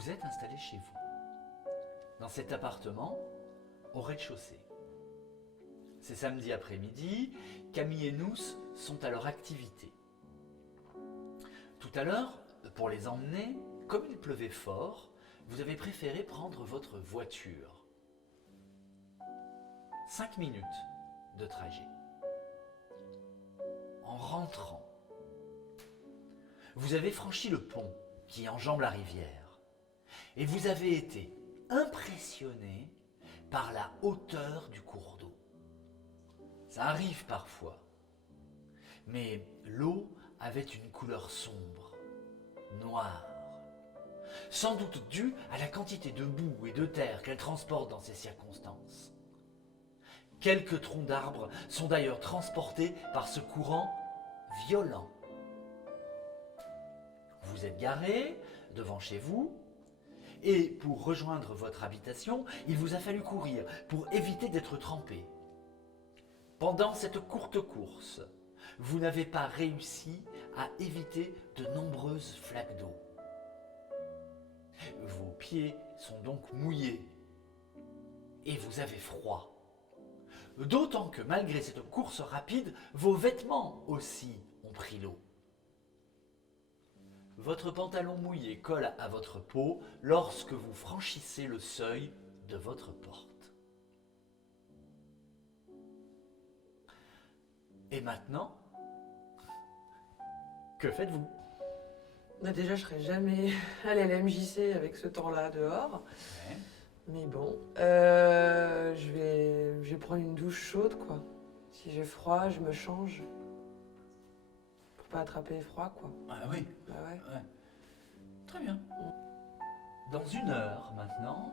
Vous êtes installé chez vous, dans cet appartement, au rez-de-chaussée. C'est samedi après-midi, Camille et Nous sont à leur activité. Tout à l'heure, pour les emmener, comme il pleuvait fort, vous avez préféré prendre votre voiture. 5 minutes de trajet. En rentrant, vous avez franchi le pont qui enjambe la rivière et vous avez été impressionné par la hauteur du cours d'eau. Ça arrive parfois, mais l'eau avait une couleur sombre, noire, sans doute due à la quantité de boue et de terre qu'elle transporte dans ces circonstances. Quelques troncs d'arbres sont d'ailleurs transportés par ce courant violent. Vous êtes garé devant chez vous et pour rejoindre votre habitation, il vous a fallu courir pour éviter d'être trempé. Pendant cette courte course, vous n'avez pas réussi à éviter de nombreuses flaques d'eau. Vos pieds sont donc mouillés et vous avez froid. D'autant que malgré cette course rapide, vos vêtements aussi ont pris l'eau. Votre pantalon mouillé colle à votre peau lorsque vous franchissez le seuil de votre porte. Et maintenant, que faites-vous ? Déjà, je serais jamais allée à la MJC avec ce temps-là dehors. Ouais. Mais bon, je vais prendre une douche chaude, quoi. Si j'ai froid, je me change. Pour pas attraper froid, quoi. Ah oui, Bah ouais. ouais. Très bien. Dans 1 heure maintenant,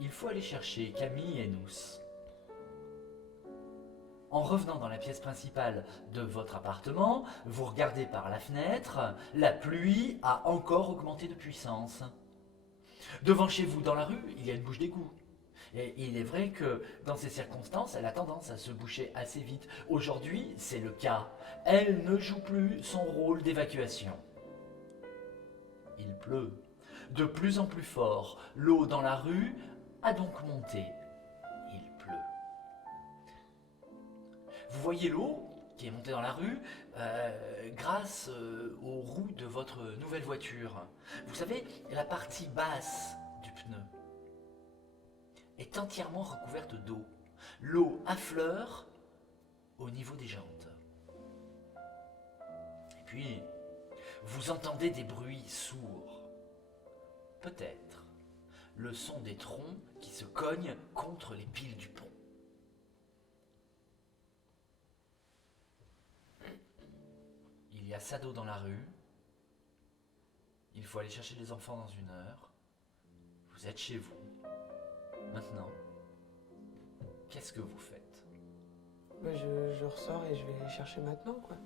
il faut aller chercher Camille et Nous. En revenant dans la pièce principale de votre appartement, vous regardez par la fenêtre, la pluie a encore augmenté de puissance. Devant chez vous, dans la rue, il y a une bouche d'égout. Et il est vrai que dans ces circonstances, elle a tendance à se boucher assez vite. Aujourd'hui, c'est le cas. Elle ne joue plus son rôle d'évacuation. Il pleut. De plus en plus fort. L'eau dans la rue a donc monté. Il pleut. Vous voyez l'eau qui est montée dans la rue grâce aux roues de votre nouvelle voiture. Vous savez, la partie basse du pneu est entièrement recouverte d'eau. L'eau affleure au niveau des jantes. Et puis, vous entendez des bruits sourds. Peut-être le son des troncs qui se cognent contre les piles du pont. Il y a Sado dans la rue. Il faut aller chercher les enfants dans 1 heure. Vous êtes chez vous. Maintenant, qu'est-ce que vous faites ? Bah, je ressors et je vais les chercher maintenant, quoi.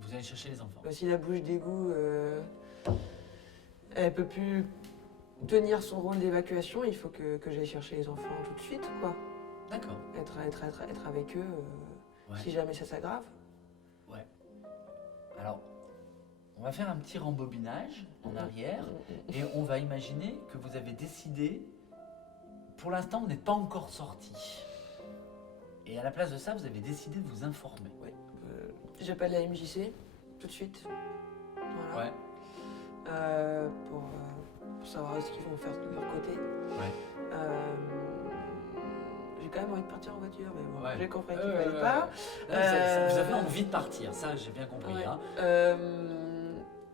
Vous allez chercher les enfants. Bah, si la bouche d'égout, elle peut plus tenir son rôle d'évacuation, il faut que j'aille chercher les enfants tout de suite, quoi. D'accord. Être avec eux, Ouais. si jamais ça s'aggrave. Ouais. Alors, on va faire un petit rembobinage en arrière et on va imaginer que vous avez décidé, pour l'instant, vous n'êtes pas encore sorti. Et à la place de ça, vous avez décidé de vous informer. Ouais. J'appelle la MJC tout de suite. Voilà. Ouais. Pour savoir ce qu'ils vont faire de leur côté. Ouais. J'ai quand même envie de partir en voiture, mais bon, Ouais. j'ai compris qu'il fallait pas. Vous avez envie de partir, ça j'ai bien compris. Ouais. Hein.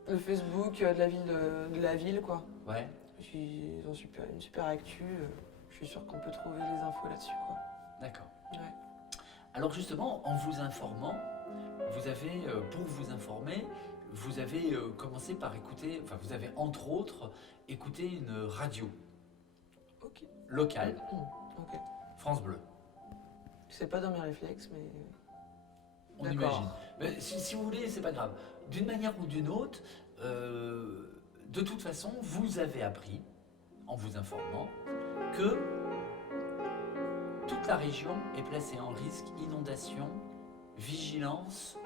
Le Facebook de la ville, quoi. Ouais. Ils ont une super actu. Je suis sûr qu'on peut trouver les infos là-dessus, quoi. D'accord. Ouais. Alors justement, en vous informant, vous avez, pour vous informer, vous avez commencé par écouter, enfin vous avez entre autres écouté une radio Ok. locale, Ok. France Bleu. C'est pas dans mes réflexes, mais. On D'accord. imagine. Mais si vous voulez, c'est pas grave. D'une manière ou d'une autre, de toute façon, vous avez appris, en vous informant, que toute la région est placée en risque inondation, vigilance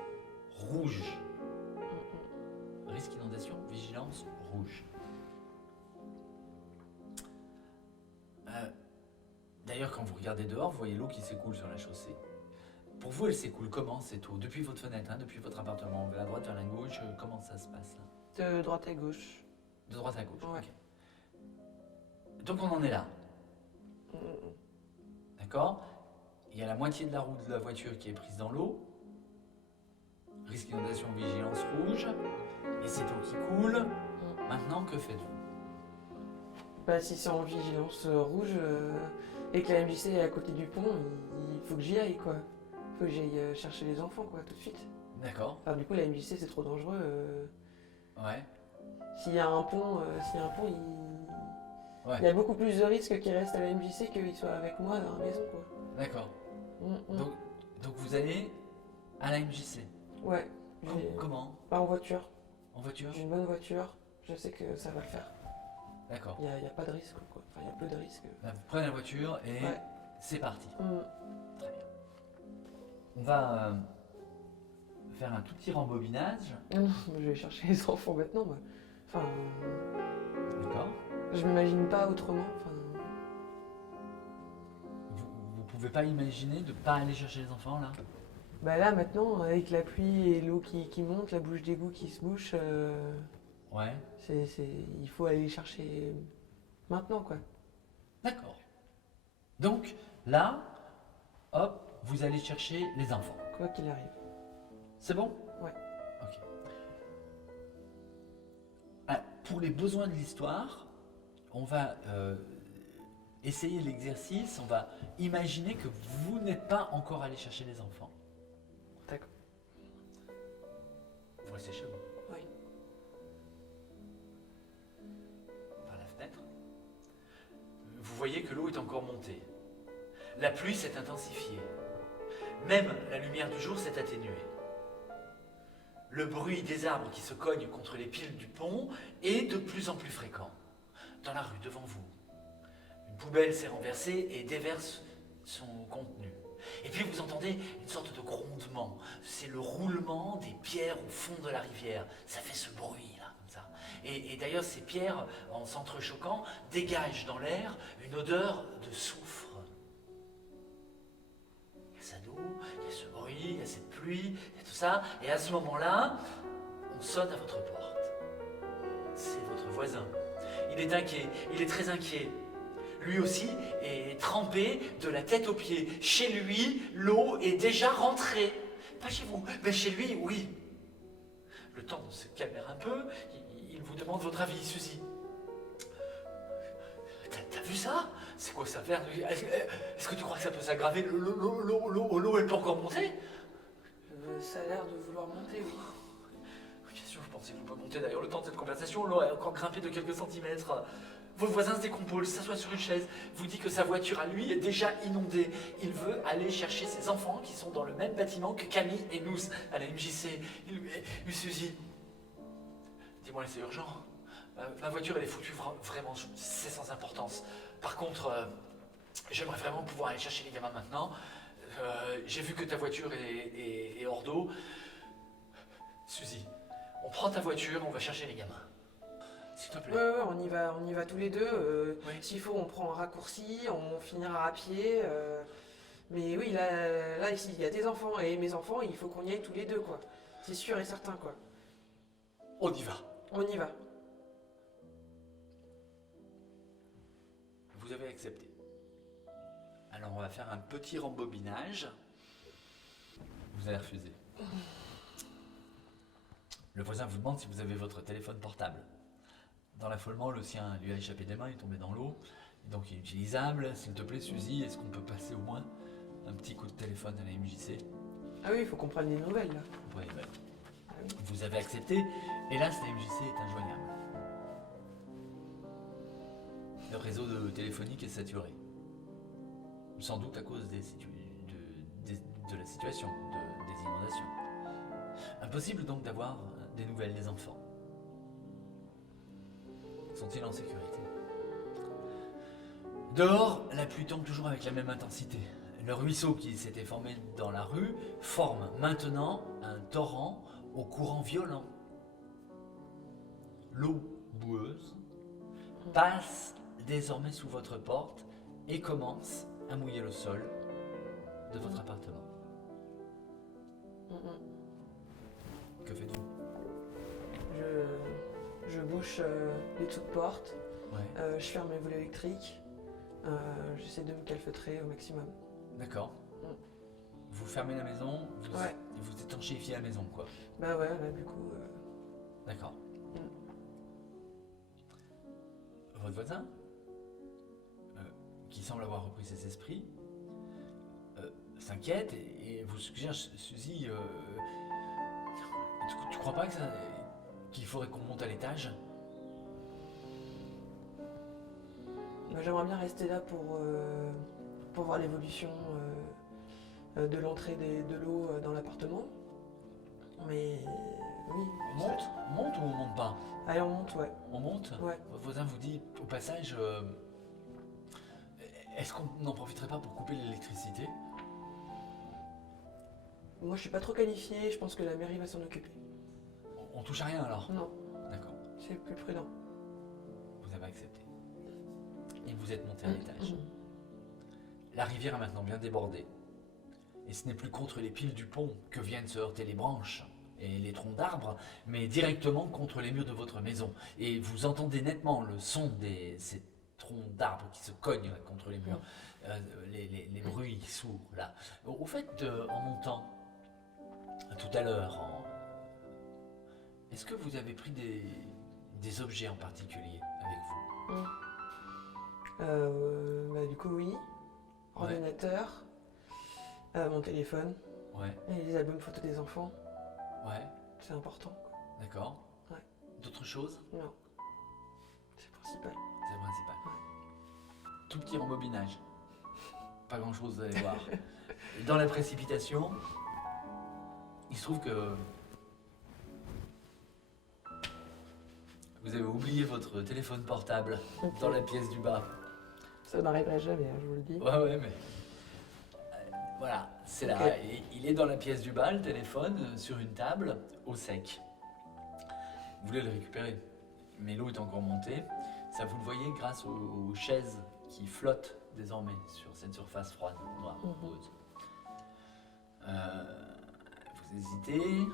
rouge. Risque inondation, vigilance rouge. D'ailleurs, quand vous regardez dehors, vous voyez l'eau qui s'écoule sur la chaussée. Pour vous, elle s'écoule comment cette eau? Depuis votre fenêtre, hein, depuis votre appartement, vers la droite, vers la gauche, comment ça se passe là? De droite à gauche. De droite à gauche, Ouais. ok. Donc on en est là, Mm, d'accord? Il y a la moitié de la roue de la voiture qui est prise dans l'eau. Risque d'inondation, vigilance rouge. Et cette eau qui coule. Maintenant, que faites-vous? Bah, si c'est en vigilance rouge et que la MJC est à côté du pont, il faut que j'y aille, quoi. Il faut que j'aille chercher les enfants, quoi, tout de suite. D'accord, Enfin, du coup, la MJC, c'est trop dangereux. ouais. S'il y a un pont, Ouais. il y a beaucoup plus de risques qu'il reste à la MJC qu'il soit avec moi dans la maison, quoi. D'accord. Mm, mm. Donc vous allez à la MJC. Ouais. Comment? Pas en voiture. En voiture? J'ai une bonne voiture. Je sais que ça va le faire. D'accord. Il y a pas de risque, quoi. Enfin, il y a peu de risques. Là, vous prenez la voiture et Ouais. c'est parti. Mm. Très bien. On va faire un tout petit rembobinage. Je vais chercher les enfants maintenant, moi. Enfin, D'accord. je m'imagine pas autrement. Enfin, Vous pouvez pas imaginer de pas aller chercher les enfants là? bah là, maintenant, avec la pluie et l'eau qui monte, la bouche d'égout qui se bouche, Ouais. il faut aller les chercher maintenant, quoi. D'accord. Donc là, hop, vous allez chercher les enfants. Quoi qu'il arrive. C'est bon? Ouais. Ok. Ah, pour les besoins de l'histoire, on va essayer l'exercice, on va imaginer que vous n'êtes pas encore allé chercher les enfants. D'accord. Vous restez chez vous. Oui. Par la fenêtre. Vous voyez que l'eau est encore montée. La pluie s'est intensifiée. Même la lumière du jour s'est atténuée. Le bruit des arbres qui se cognent contre les piles du pont est de plus en plus fréquent. Dans la rue, devant vous, une poubelle s'est renversée et déverse son contenu. Et puis vous entendez une sorte de grondement. C'est le roulement des pierres au fond de la rivière. Ça fait ce bruit là, comme ça. Et d'ailleurs, ces pierres, en s'entrechoquant, dégagent dans l'air une odeur de soufre. Il y a cette eau, il y a ce bruit, il y a cette pluie, il y a tout ça. Et à ce moment-là, on sonne à votre porte. C'est votre voisin. Il est inquiet, il est très inquiet. Lui aussi est trempé de la tête aux pieds. Chez lui, l'eau est déjà rentrée. Pas chez vous, mais chez lui, oui. Le temps de se calmer un peu, il vous demande votre avis, Suzy. T'as vu ça? C'est quoi ça, Verne? Est-ce que tu crois que ça peut s'aggraver? L'eau, elle peut encore monter? Ça a l'air de vouloir monter, oui. Bien sûr, je pensais que vous pouvez monter. D'ailleurs, le temps de cette conversation, l'eau a encore grimpé de quelques centimètres. Votre voisin se décompose, s'assoit sur une chaise, vous dit que sa voiture à lui est déjà inondée. Il veut aller chercher ses enfants qui sont dans le même bâtiment que Camille et nous à la MJC. Suzy, dis-moi, c'est urgent. Ma voiture, elle est foutue, vraiment, c'est sans importance. Par contre, j'aimerais vraiment pouvoir aller chercher les gamins maintenant. J'ai vu que ta voiture est hors d'eau. Suzy, on prend ta voiture, on va chercher les gamins. S'il te plaît. Ouais, on y va tous les deux. Oui. S'il faut, on prend un raccourci, on finira à pied. Mais oui, là, ici, il y a tes enfants et mes enfants, il faut qu'on y aille tous les deux, quoi. C'est sûr et certain, quoi. On y va. On y va. Vous avez accepté. Alors on va faire un petit rembobinage. Vous avez refusé. Le voisin vous demande si vous avez votre téléphone portable. Dans l'affolement, le sien lui a échappé des mains, il est tombé dans l'eau. Donc il est utilisable. S'il te plaît, Suzy, est-ce qu'on peut passer au moins un petit coup de téléphone à la MJC? Ah oui, il faut qu'on prenne des nouvelles, là. Ouais, ouais. Ah oui. Vous avez accepté. Hélas, la MJC est injoignable. Le réseau téléphonique est saturé. Sans doute à cause de la situation, des inondations. Impossible donc d'avoir des nouvelles des enfants. Sont-ils en sécurité? Dehors, la pluie tombe toujours avec la même intensité. Le ruisseau qui s'était formé dans la rue forme maintenant un torrent au courant violent. L'eau boueuse passe désormais sous votre porte et commence à mouiller le sol de votre appartement. Que faites-vous? Je bouche les trous de porte, Ouais, je ferme les volets électriques, j'essaie de me calfeutrer au maximum. d'accord. Vous fermez la maison, Ouais. et vous étanchéifiez la maison, quoi. Bah ouais, là du coup. D'accord. Votre voisin, qui semble avoir repris ses esprits, s'inquiète et vous suggère, Suzy, tu crois pas qu'il faudrait qu'on monte à l'étage? Bah, j'aimerais bien rester là pour voir l'évolution de l'entrée de l'eau dans l'appartement. Mais oui. On monte ou on monte pas? Allez, on monte, ouais. On monte? Ouais. Votre voisin vous dit, au passage, est-ce qu'on n'en profiterait pas pour couper l'électricité? Moi, je suis pas trop qualifiée, je pense que la mairie va s'en occuper. On touche à rien alors? Non, D'accord. c'est plus prudent. Vous avez accepté. Et vous êtes monté à l'étage. La rivière a maintenant bien débordé. Et ce n'est plus contre les piles du pont que viennent se heurter les branches et les troncs d'arbres, mais directement contre les murs de votre maison. Et vous entendez nettement le son de ces troncs d'arbres qui se cognent là, contre les murs, les bruits sourds là. Au fait, en montant, tout à l'heure, est-ce que vous avez pris des objets en particulier avec vous? Bah, du coup, oui. Ouais. Ordinateur, mon téléphone, Ouais, et les albums photos des enfants, ouais, c'est important, quoi. d'accord. Ouais. D'autres choses? Non, c'est principal. C'est le principal. Tout petit rembobinage. Pas grand chose, vous allez voir. Et dans la précipitation, il se trouve que vous avez oublié votre téléphone portable dans la pièce du bas. Ça m'arriverait jamais, hein, je vous le dis. Ouais, mais voilà, c'est là. Ok. Et il est dans la pièce du bas, le téléphone, sur une table, au sec. Vous voulez le récupérer, mais l'eau est encore montée. Ça, vous le voyez grâce aux chaises qui flottent désormais sur cette surface froide, noire, rose. Vous hésitez.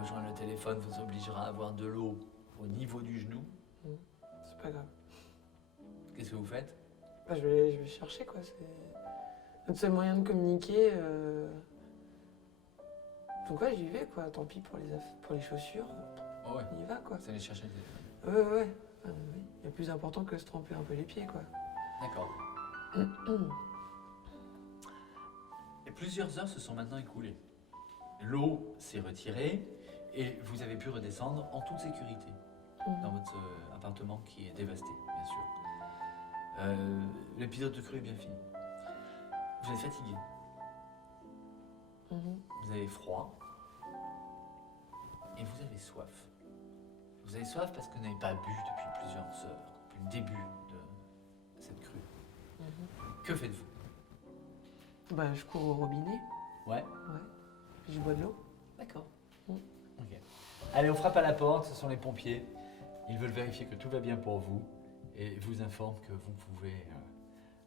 Rejoindre le téléphone vous obligera à avoir de l'eau au niveau du genou. C'est pas grave. Qu'est-ce que vous faites? Bah, je vais chercher, quoi. C'est notre seul moyen de communiquer. Donc ouais, j'y vais, quoi. Tant pis pour les chaussures. Oh ouais, On y va, quoi. vous allez chercher le téléphone. Ouais. Oui. Il y a plus important que se tremper un peu les pieds, quoi. D'accord. Et plusieurs heures se sont maintenant écoulées. L'eau s'est retirée et vous avez pu redescendre en toute sécurité dans votre appartement qui est dévasté, bien sûr. L'épisode de crue est bien fini. Vous êtes fatigué, vous avez froid et vous avez soif. Vous avez soif parce que vous n'avez pas bu depuis plusieurs heures, depuis le début de cette crue. Que faites-vous? Bah, je cours au robinet. Ouais. Puis je bois de l'eau. D'accord. Ok. Allez, on frappe à la porte, ce sont les pompiers. Ils veulent vérifier que tout va bien pour vous et vous informent que vous pouvez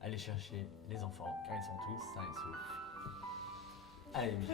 aller chercher les enfants, car ils sont tous sains et saufs. Allez, Miss.